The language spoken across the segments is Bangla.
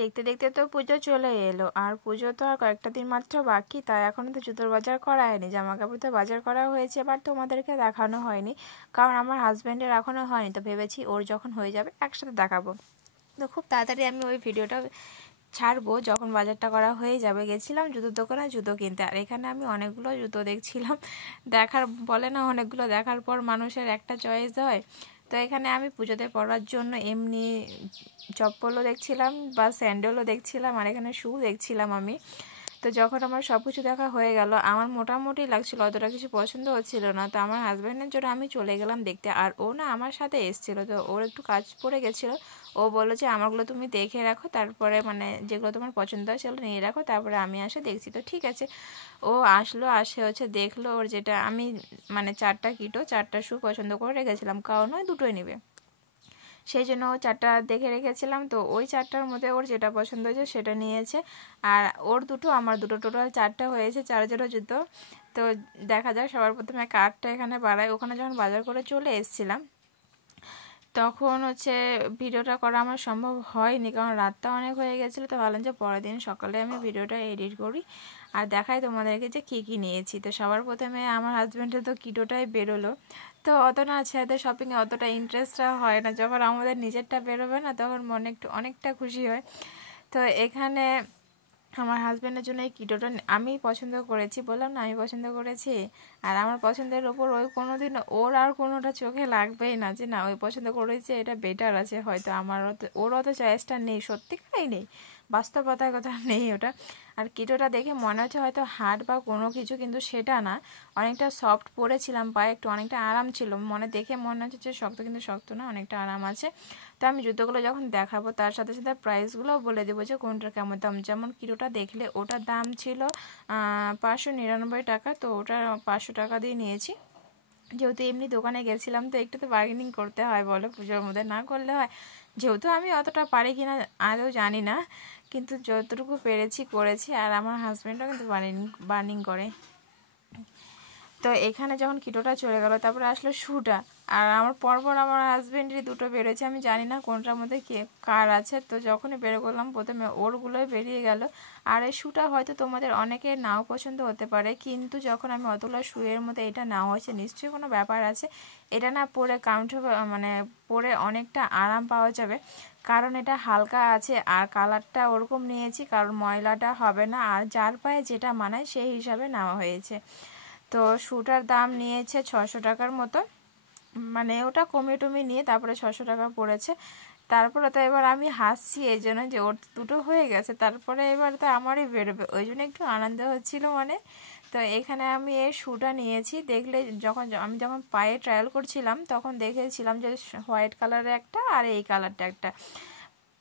দেখতে দেখতে তো পুজো চলে এলো, আর পুজো তো আর কয়েকটা দিন মাত্র বাকি, তাই এখনও তো জুতোর বাজার করা হয়নি। জামা কাপড় তো বাজার করা হয়েছে, বাট তোমাদেরকে দেখানো হয়নি, কারণ আমার হাজব্যান্ডের এখনও হয়নি। তো ভেবেছি ওর যখন হয়ে যাবে একসাথে দেখাবো। তো খুব তাড়াতাড়ি আমি ওই ভিডিওটা ছাড়বো যখন বাজারটা করা হয়ে যাবে। গেছিলাম জুতোর দোকানে জুতো কিনতে, আর এখানে আমি অনেকগুলো জুতো দেখছিলাম। দেখার বলে না, অনেকগুলো দেখার পর মানুষের একটা চয়েস হয়। তো এখানে আমি পুজোতে পরার জন্য এমনি চপ্পলও দেখছিলাম বা স্যান্ডেলও দেখছিলাম, আর এখানে শু দেখছিলাম আমি। তো যখন আমার সব কিছু দেখা হয়ে গেল, আমার মোটামুটি লাগছিল, অতটা কিছু পছন্দ হচ্ছিল না। তো আমার হাজব্যান্ডের জন্য আমি চলে গেলাম দেখতে, আর ও না আমার সাথে এসেছিল। তো ওর একটু কাজ পড়ে গেছিলো, ও বললো যে আমারগুলো তুমি দেখে রাখো, তারপরে মানে যেগুলো তোমার পছন্দ হয় সেগুলো নিয়ে রাখো, তারপরে আমি আসে দেখছি। তো ঠিক আছে, ও আসলো, হচ্ছে দেখলো ওর যেটা আমি মানে 4টা কিটো 4টা শু পছন্দ করে রেখেছিলাম, কারণ ওই দুটোই নেবে, সেই জন্য ও 4টা দেখে রেখেছিলাম। তো ওই 4টার মধ্যে ওর যেটা পছন্দ হয়েছে সেটা নিয়েছে, আর ওর দুটো আমার দুটো, টোটাল 4টা হয়েছে, 4 জোড়া জুতো। তো দেখা যাক, সবার প্রথমে কার্ডটা এখানে বাড়াই। ওখানে যখন বাজার করে চলে এসেছিলাম তখন হচ্ছে ভিডিওটা করা আমার সম্ভব হয়নি, কারণ রাতটা অনেক হয়ে গেছিলো। তো ভাবলাম যে পরের দিন সকালে আমি ভিডিওটা এডিট করি আর দেখাই তোমাদেরকে যে কী কী নিয়েছি। তো সবার প্রথমে আমার হাজব্যান্ডের তো কিটোটাই বেরোলো। তো অত না ছেলেদের শপিংয়ে অতটা ইন্টারেস্টটা হয় না, যখন আমাদের নিজেরটা বেরোবে না তখন মনে একটু অনেকটা খুশি হয়। তো এখানে আমার হাজব্যান্ডের জন্য এই কিটোটা আমি পছন্দ করেছি, বললাম না আমি পছন্দ করেছি। আর আমার পছন্দের ওপর ওই কোনোদিন ওর আর কোনোটা চোখে লাগবেই না যে না ওই পছন্দ করেছে এটা বেটার আছে, হয়তো আমার ওর অত চয়েসটা নেই, সত্যিকারেই নেই, বাস্তবতার কথা নেই ওটা। আর কিটোটা দেখে মনে হচ্ছে হয়তো হার্ড বা কোনো কিছু, কিন্তু সেটা না, অনেকটা সফট পরেছিলাম পায়ে, একটু অনেকটা আরাম ছিল, দেখে মনে হচ্ছে যে শক্ত, কিন্তু শক্ত না, অনেকটা আরাম আছে। তো আমি জুতোগুলো যখন দেখাবো তার সাথে সাথে প্রাইসগুলোও বলে দেবো যে কোনটার কেমন দাম। যেমন কিটোটা দেখলে ওটার দাম ছিল 599 টাকা, তো ওটা 500 টাকা দিয়ে নিয়েছি। যেহেতু এমনি দোকানে গেছিলাম, তো একটু তো বার্গেনিং করতে হয়, বলো, পুজোর মধ্যে না করলে হয়। যেহেতু আমি অতটা পারি কিনা আদৌ জানি না, কিন্তু যতটুকু পেরেছি করেছি, আর আমার হাজব্যান্ডও কিন্তু বার্নিং করে। তো এখানে যখন কিটোটা চলে গেল, তারপরে আসলো শুটা, আর আমার পরপর আমার হাজব্যান্ডেরই দুটো বেরোচ্ছে, আমি জানি না কোনটার মধ্যে কে কার আছে। তো যখনই বেরো করলাম প্রথমে ওরগুলোই বেরিয়ে গেল। আর এই শুটা হয়তো তোমাদের অনেকের নাও পছন্দ হতে পারে, কিন্তু যখন আমি অতগুলো শুয়ের মধ্যে এটা নাও হয়েছে, নিশ্চয়ই কোনো ব্যাপার আছে। এটা না পরে মানে পরে অনেকটা আরাম পাওয়া যাবে, কারণ এটা হালকা আছে, আর কালারটা ওরকম নিয়েছি কারণ ময়লাটা হবে না, আর যার পায়ে যেটা মানায় সেই হিসাবে নেওয়া হয়েছে। তো শুটার দাম নিয়েছে 600 টাকার মতো, মানে ওটা কমিয়ে টমিয়ে নিয়ে তারপরে 600 টাকা পড়েছে। তারপরে তো এবার আমি হাসছি এই জন্য যে ওর দুটো হয়ে গেছে, তারপরে এবার তো আমারই বেরোবে, ওই জন্য একটু আনন্দ হচ্ছিল মানে। তো এখানে আমি এই শুটা নিয়েছি, দেখলে আমি যখন পায়ে ট্রায়াল করছিলাম তখন দেখেছিলাম যে হোয়াইট কালারের একটা আর এই কালারটা একটা,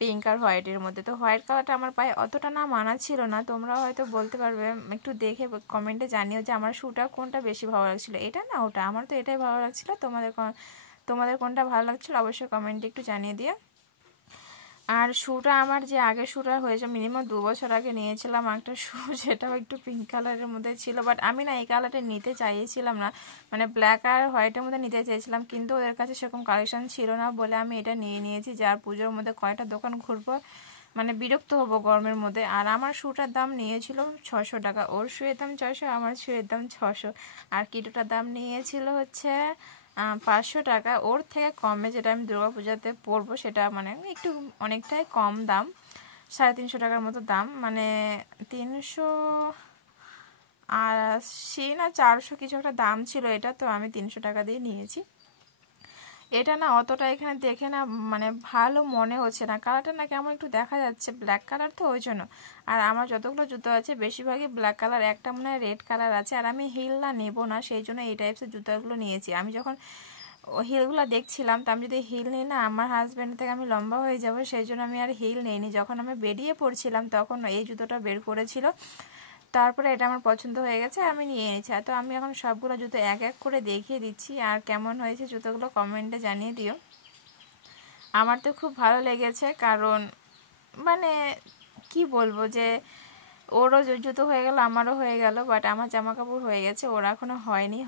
পিঙ্ক আর হোয়াইটের মধ্যে। তো হোয়াইট কালারটা আমার পায়ে অতটা না মানা ছিল না, তোমরা হয়তো বলতে পারবে, একটু দেখে কমেন্টে জানিও যে আমার শুটা কোনটা বেশি ভালো লাগছিলো, এটা না ওটা। আমার তো এটাই ভালো লাগছিলো, তোমাদের কোনটা ভালো লাগছিলো অবশ্যই কমেন্টে একটু জানিয়ে দিও। আর শুটা আমার যে আগের শুটা হয়েছে মিনিমাম 2 বছর আগে নিয়েছিলাম একটা শু, সেটাও একটু পিঙ্ক কালারের মধ্যে ছিল, বাট আমি না এই কালারটা নিতে চাইছিলাম না, মানে ব্ল্যাক আর হোয়াইটের মধ্যে নিতে চেয়েছিলাম, কিন্তু ওদের কাছে সেরকম কালেকশন ছিল না বলে আমি এটা নিয়ে নিয়েছি। যার পুজোর মধ্যে কয়টা দোকান ঘুরবো, মানে বিরক্ত হবো গরমের মধ্যে। আর আমার শুটার দাম নিয়েছিল 600 টাকা, ওর শুয়ের দাম 600, আমার শুয়ের দাম 600, আর কিটোটার দাম নিয়েছিল হচ্ছে 500 টাকা। ওর থেকে কমে যেটা আমি দুর্গাপূজাতে পরবো সেটা মানে একটু অনেকটাই কম দাম, 350 টাকার মতো দাম, মানে 380 না 400 কিছু একটা দাম ছিল এটা। তো আমি 300 টাকা দিয়ে নিয়েছি। এটা না অতটা এখানে দেখে না মানে ভালো মনে হচ্ছে না, কালারটা না কেমন একটু দেখা যাচ্ছে, ব্ল্যাক কালার তো ওই জন্য। আর আমার যতগুলো জুতো আছে বেশিরভাগই ব্ল্যাক কালার, একটা মনে হয় রেড কালার আছে। আর আমি হিল না নেবো না, সেই জন্য এই টাইপসের জুতোগুলো নিয়েছি। আমি যখন হিলগুলো দেখছিলাম, তো আমি যদি হিল নিই না আমার হাজব্যান্ড থেকে আমি লম্বা হয়ে যাব, সেই জন্য আমি আর হিল নিইনি। যখন আমি বেরিয়ে পড়ছিলাম তখন এই জুতোটা বের করেছিল, তারপরে এটা আমার পছন্দ হয়ে গেছে, আমি নিয়ে নিয়েছি। তো আমি এখন সবগুলো জুতো এক এক করে দেখিয়ে দিচ্ছি, আর কেমন হয়েছে জুতোগুলো কমেন্টে জানিয়ে দিও। আমার তো খুব ভালো লেগেছে, কারণ মানে কি বলবো যে ওরও জুতো হয়ে গেল আমারও হয়ে গেল, বাট আমার জামা কাপড় হয়ে গেছে, ওর এখনো হয়নি।